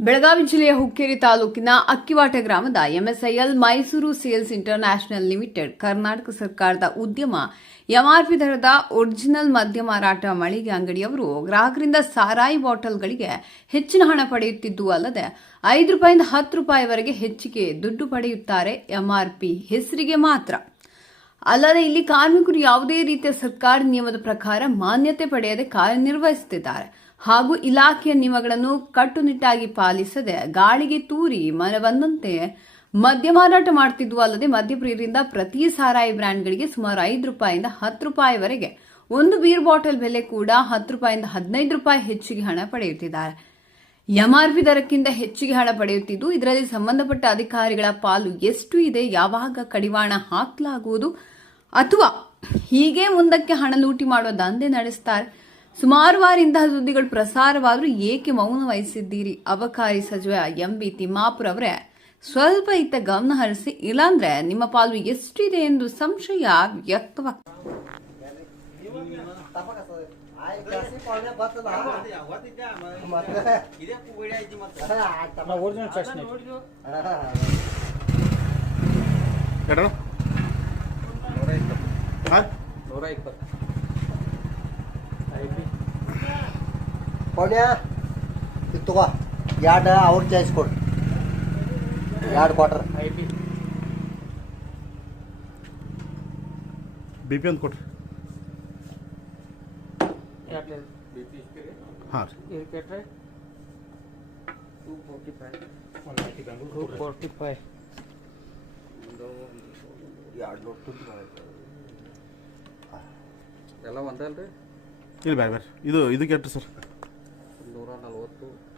ಬೆಳಗಾವಿ ಜಿಲ್ಲೆಯ ಹುಕ್ಕೇರಿ ತಾಲೂಕಿನ ಅಕ್ಕಿವಾಟ ಗ್ರಾಮದ MSIL Mysore sales international limited Karnataka ಸರ್ಕಾರದ ಉದ್ಯಮ ಎಂಆರ್ಪಿ ದರದ ಒರಿಜಿನಲ್ ಮದ್ಯ ಮಾರಾಟ ಮಳಿಗೆ ಅಂಗಡಿಯವರು ಗ್ರಾಹಕರಿಂದ ಸಾರಾಯಿ ಬಾಟಲ್ಗಳಿಗೆ ಹೆಚ್ಚಿನ ಹಣ ಪಡೆಯುತ್ತಿದ್ದು ಅಲ್ಲದೆ ಐದು ರೂಪಾಯಿಂದ ಹತ್ತು ರೂಪಾಯಿವರೆಗೆ ಹೆಚ್ಚಿಗೆ ದುಡ್ಡು ಪಡೆಯುತ್ತಾರೆ ಎಂಆರ್ಪಿ ಹೆಸರಿಗೆ ಮಾತ್ರ. ಅಲ್ಲದೆ ಇಲ್ಲಿ ಕಾರ್ಮಿಕರು ಯಾವುದೇ ರೀತಿಯ ಸರ್ಕಾರಿ ನಿಯಮದ ಪ್ರಕಾರ ಮಾನ್ಯತೆ ಪಡೆಯದೆ ಕಾರ್ಯನಿರ್ವಹಿಸುತ್ತಿದ್ದಾರೆ. ಹಾಗೂ ಇಲಾಖೆಯ ನಿಯಮಗಳನ್ನು ಕಟ್ಟುನಿಟ್ಟಾಗಿ ಪಾಲಿಸದೆ ಗಾಳಿಗೆ ತೂರಿ ಮನೆ ಬಂದಂತೆ ಮದ್ಯ ಮಾರಾಟ ಮಾಡುತ್ತಿದ್ದು ಅಲ್ಲದೆ ಮದ್ಯಪ್ರಿಯರಿಂದ ಪ್ರತಿ ಸಾರಾಯಿ ಬ್ರ್ಯಾಂಡ್ಗಳಿಗೆ ಸುಮಾರು ಐದು ರೂಪಾಯಿಂದ ಹತ್ತು ರೂಪಾಯಿವರೆಗೆ ಒಂದು ಬೀರ್ ಬಾಟಲ್ ಬೆಲೆ ಕೂಡ ಹತ್ತು ರೂಪಾಯಿಂದ ಹದಿನೈದು ರೂಪಾಯಿ ಹೆಚ್ಚಿಗೆ ಹಣ ಪಡೆಯುತ್ತಿದ್ದಾರೆ. ಎಂಆರ್ಪಿ ದರಕ್ಕಿಂತ ಹೆಚ್ಚಿಗೆ ಹಣ ಪಡೆಯುತ್ತಿದ್ದು, ಇದರಲ್ಲಿ ಸಂಬಂಧಪಟ್ಟ ಅಧಿಕಾರಿಗಳ ಪಾಲು ಎಷ್ಟು ಇದೆ, ಯಾವಾಗ ಕಡಿವಾಣ ಹಾಕಲಾಗುವುದು ಅಥವಾ ಹೀಗೆ ಮುಂದಕ್ಕೆ ಹಣ ಲೂಟಿ ಮಾಡುವ ದಂಧೆ ನಡೆಸ್ತಾರೆ ಸುಮಾರು ವಾರ ಇಂತಹ ಸುದ್ದಿಗಳು ಪ್ರಸಾರವಾದರೂ ಏಕೆ ಮೌನ ವಹಿಸಿದ್ದೀರಿ? ಅಬಕಾರಿ ಸಚಿವ ಎಂ ಬಿ ತಿಮ್ಮಾಪುರ್ ಅವರೇ ಸ್ವಲ್ಪ ಇತ್ತ ಗಮನ ಹರಿಸಿ ಇಲ್ಲಾಂದ್ರೆ ನಿಮ್ಮ ಪಾಲು ಎಷ್ಟಿದೆ ಎಂದು ಸಂಶಯ ವ್ಯಕ್ತವಾಗ್ತದೆ ಐಪಿ ಪಾವನೆ ಬರ್ತದ ಮತ್ತೆ ಒರಿಜಿನಲ್ ಸೆಕ್ಷನ್ ಎಡಣ ಹಾಂ ನೂರ ಇಪ್ಪತ್ತು ಪೌನ್ಯ ಇದು ತಗೋ. ಎರಡು ಅವ್ರ ಚಾಯ್ಸ್ ಕೊಡು. ಎರಡು quarter I P B P ಅಂತ ಕೊಡ್ರಿ ಎರಡು ಹಾಂ ರೀ. ಇದು ಕೆಟ್ರೆ two forty five. Two forty five. ಎರಡು ನೋಟ್ ಎಲ್ಲ ಒಂದಲ್ರಿ ಇಲ್ಲ ಬೇರೆ ಬೇರೆ. ಇದು ಇದಕ್ಕೆ ಎಷ್ಟು ಸರ್. ನೂರ ನಲ್ವತ್ತು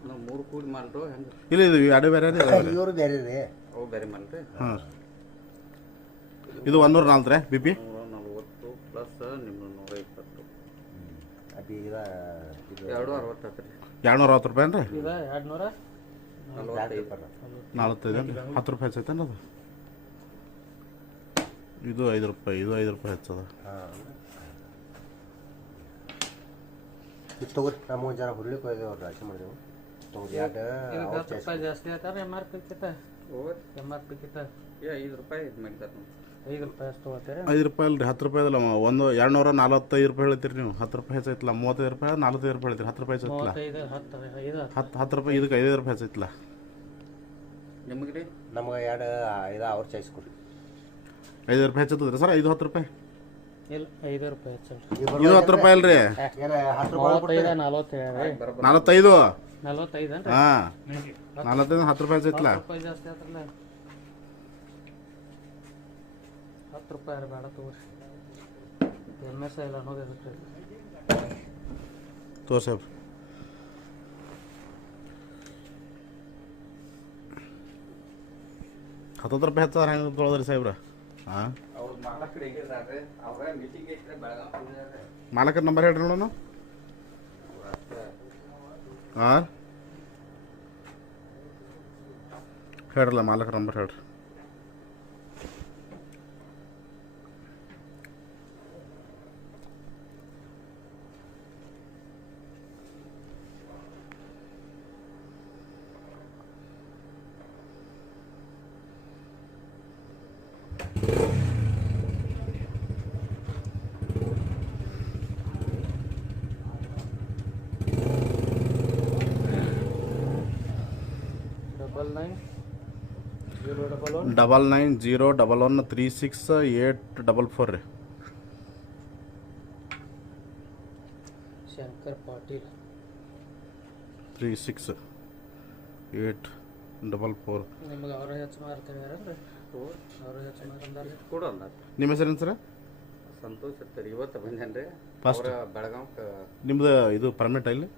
ನಾವು ಮೂರು ಕೂಡಿ ಮಾಡ್ರು ಹೆಂಗೆ? ಇಲ್ಲ ಇದು ಎರಡು ಬೇರೆ ರೀ ಇವರು ಬೇರೆ ರೀ ಅವು ಬೇರೆ ಮಾಡ್ರಿ. ಹಾಂ. ರೀ ಇದು ಒಂದೂರ ನಾಲ್ಕು ರೀ ಬಿ ಪಿ ನೂರ ನಲ್ವತ್ತು ಪ್ಲಸ್ ನಿಮ್ಮ ನೂರ ಇಪ್ಪತ್ತು. ಅದು ಈಗ ಇದು ಎರಡು ಅರವತ್ತು ರೀ ಎರಡುನೂರ ಅರವತ್ತು ರೂಪಾಯಿ ಏನು ಇದು ಎರಡು ನೂರ ನಲ್ವತ್ತೈದು ನಲ್ವತ್ತೈದು ಹತ್ತು ರೂಪಾಯಿ ಹೆಚ್ಚೈತೇನು ಅದು? ಇದು ಐದು ರೂಪಾಯಿ ಇದು ಐದು ರೂಪಾಯಿ ಹೆಚ್ಚದ ಹಾಂ ಇದು ತಗೋರಿ ನಮ್ಮ ಜನ ಹುರ್ಲಿಕ್ಕೆ ಹೋಯ್ದೇವು ಅವ್ರು ರಾಶಿ ಮಾಡಿದೆವು. ತಗೋರಿ ಎರಡು ಹತ್ತು ರೂಪಾಯಿ ಜಾಸ್ತಿ. ಹೇಳ್ತಾರೆ ಎಂ ಆರ್ ಪಿ ಕಿತ? ಎಂ ಆರ್ ಪಿ ಕಿತ್ತ ಏ ಐದು ರೂಪಾಯಿ ಇದು ಐದು ರೂಪಾಯಿ ಅಷ್ಟು ತೊಗೋತೀರಿ? ಐದು ರೂಪಾಯಿ ಅಲ್ರಿ ಹತ್ತು ರೂಪಾಯಿ ಅಲ್ಲ ಒಂದು ಎರಡುನೂರ ನಲ್ವತ್ತೈದು ರೂಪಾಯಿ ಹೇಳ್ತೀರಿ ನೀವು. ಹತ್ತು ರೂಪಾಯಿ ಹೆಚ್ಚೈತಿಲ್ಲ ಮೂವತ್ತೈದು ರೂಪಾಯಿ ನಲ್ವತ್ತೈದು ರೂಪಾಯಿ ಹೇಳ್ತೀರಿ. ಹತ್ತು ರೂಪಾಯಿ ಹೆಚ್ಚೈತಿಲ್ಲ ಹತ್ತು ಹತ್ತು. ರೂಪಾಯಿ ಇದಕ್ಕೆ ಐದೈದು ರೂಪಾಯಿ ಹೆಚ್ಚೈತಿಲ್ಲ ನಿಮಗೆ ರೀ? ನಮಗೆ ಎರಡು ಐದು ಅವ್ರ ಚಾಯ್ಸ್ ಕೊಡಿ ಐದು ರೂಪಾಯಿ ಹೆಚ್ಚತ್ತದ್ರಿ ಸರ್? ಐದು ಹತ್ತು ರೂಪಾಯಿ? ಐದು ರೂಪಾಯಿ ಇದು ಹತ್ತು ರೂಪಾಯಿ ಅಲ್ರಿ? ಹತ್ತು ಮೂವತ್ತೈದು ರೀ ನಲವತ್ತೈದು ಹಾಂ. ನಲವತ್ತೈದು ಹತ್ತು ರೂಪಾಯಿ ಸಿಗ್ತಲ್ಲ ಹತ್ತು ರೂಪಾಯಿ ಜಾಸ್ತಿ ಆತ್ರಲ್ಲ? ಹತ್ತು ರೂಪಾಯಿ ಬೇಡ ತಗೋರಿ. ಎಂ ಎಸ್ ಇಲ್ಲ ಅನ್ನೋದು ಇದಕ್ಕೆ ತೋರ್ಸ ಹತ್ತತ್ತು ರೂಪಾಯಿ ಹೆಚ್ಚಾರ ಹೆಂಗೆ ಸಾಹೇಬ್ರ? ಹಾಂ? ಮಾಲಕರ ನಂಬರ್ ಹೇಳ್ರಿ ನೋಡೋಣ. ಹಾಂ ಹೇಳ್ರಲ್ಲ ಮಾಲಕರ ನಂಬರ್ ಹೇಳ್ರಿ. Double nine zero double one double nine zero double one three six eight double four ರೀ. Shankar Patil. Three six eight double four. ನಿಮ್ಗೆ ಅವರ ಹೆಚ್ಚು ಮಾಡ್ತಾರೆ ಅವರು ಹೆಚ್ಚು ಮಾರಂದಾರೆ ಕೂಡ ನಿಮ್ಮ ಹೆಸರೇನು ಸರ್? ಸಂತೋಷ್ ಇರ್ತಾರೆ ಇವತ್ತು ಬಂದೇನ್ರಿ ರೀ? ಅವ್ರ ಬೆಳಗಾವ್ಕ ನಿಮ್ದು ಇದು ಪರ್ಮಿಟ್ ಇಲ್ಲಿ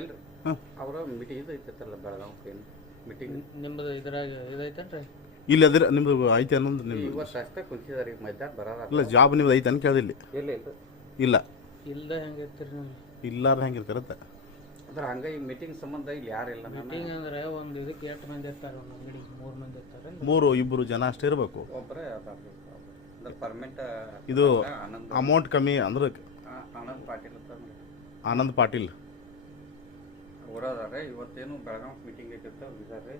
ಎಲ್ರಿ? ಹಾಂ. ಅವರ ಮೀಟಿಂಗ್ ಇದು ಐತಲ್ಲ ಬೆಳಗಾವ್ಕ ಏನು? ಮೀಟಿಂಗ್ ನಿಮ್ಮದು ಇದ್ರಾಗ ಇದೈತೇನ್ರಿ ಇಲ್ಲಿ ಅದ್ರ ನಿಮ್ದು ಐತೆ ಅನ್ನೋದು ನಿಮ್ದು. ಇವತ್ತು ಅಷ್ಟೇ ಕುಂತಿದಾರೆ ಈಗ ಮಧ್ಯಾಹ್ನ ಬರೋದ ಇಲ್ಲ ಜಾಬ್ ನಿಮ್ದು ಐತೆ ಅಂತ ಇಲ್ಲಿ. ಇಲ್ಲ ಇಲ್ಲ ಇಲ್ಲ. ಇಲ್ದ ಹೆಂಗೆ ಇರ್ತೀರಿ ನೀವು? ಇಲ್ಲಾರ್ದ ಹೆಂಗಿರ್ತಾರತ್ತ ಅಂದ್ರೆ ಹಂಗ ಈ ಮೀಟಿಂಗ್ ಸಂಬಂಧ ಇಲ್ಲಿ ಯಾರಿಲ್ಲ ನಾನು ಮೀಟಿಂಗ್ ಅಂದ್ರೆ ಒಂದು ಇದಕ್ಕೆ ಎಷ್ಟು ಮಂದಿ ಇರ್ತಾರೆ ಒಂದು ಅಂಗಡಿಗೆ ಮೂರು ಮಂದಿ ಇರ್ತಾರೆ ಮೂರು ಇಬ್ಬರು ಜನ ಅಷ್ಟೇ ಇರಬೇಕು. ಒಬ್ಬರೇ ಅದಾರ್ರಿ ಅಂದ್ರೆ ಪರ್ಮೆಂಟ್ ಇದು ಆನಂದ್ ಅಮೌಂಟ್ ಕಮ್ಮಿ ಅಂದ್ರೆ ಆ- ಆನಂದ್ ಪಾಟೀಲ್ ಅಂತ ಅಂದ್ರಿ. ಆನಂದ್ ಪಾಟೀಲ್. ಹೋರಾದಾರೆ ಇವತ್ತೇನು ಬೆಳಗಾವಿ ಮೀಟಿಂಗ್ ಐತೆ ಅಂತ ಹೋಗಿದ್ದಾರೆ